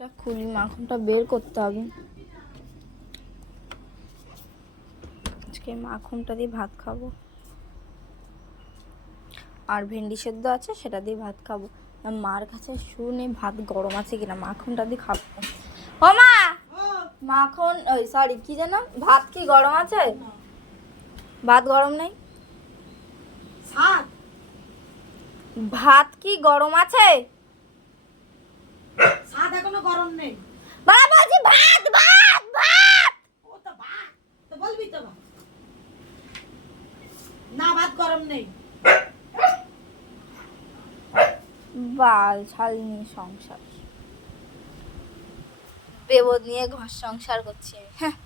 এটা খুলি মাখনটা বের করতে হবে। আজকে মাখনটা দিয়ে ভাত খাব। আর ভেন্ডি সেদ্ধ আছে সেটা দিয়ে ভাত খাব। মার কাছে শুনে ভাত গরম আছে কিনা মাখনটা দিয়ে খাব। ও মা! মাখন ওই সরি কি যেন? ভাত কি গরম আছে? ভাত গরম নেই? ভাত কি গরম আছে? এখনও গরম নেই। বাবা বলছি ভাত ভাত ভাত! ও তো ভাত তো বলবি তো ভাত। না ভাত গরম নেই। বাল ছাল নিয়ে সংসার। বেবদ নিয়ে ঘর সংসার করছি আমি হ্যাঁ।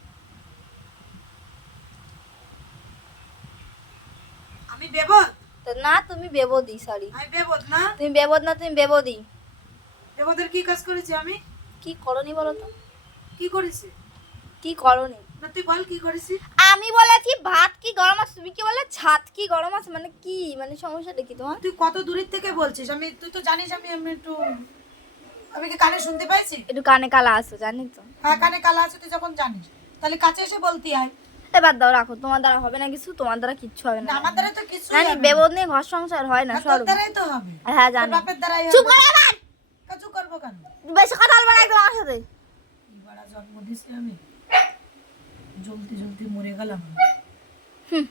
আমি বেবদ? না তুমি বেবদি সরি আমি বেবদ না? তুমি বেবদ না তুমি বেবদি বেবদের কি কাজ করেছি আমি? কি করনি বলো তো কি করেছি? কি করনি? না তুই বল কি করেছি? আমি বলেছি ভাত কি গরম আছে তুমি কি বলে ছাদ কি গরম আছে মানে কি মানে সমস্যাটা কি তোমার? তুই কত দূরের থেকে বলছিস? আমি তুই তো জানিস আমি আমি একটু আমি কি কানে শুনতে পাইছি একটু কানে কালা আসো জানি তো। হ্যাঁ কানে কালা আছে তুই যখন জানিস। তাহলে কাছে এসে বলতি আয়। এবার দাও রাখো। তোমার দ্বারা হবে না কিছু তোমার দ্বারা কিচ্ছু হবে না না। আমার দ্বারা তো কিছু জানি বেবদ নিয়ে ঘর সংসার হয় না সরু। দ্বারাই তো হবে। হ্যাঁ জানি। বাপের দ্বারাই চুপ করে আবার করব কেন? বেশি কথা বলবে না একদম আমার সাথে। বাড়া জন্ম দিছি আমি। জ্বলতে জ্বলতে মরে গেলাম হুম।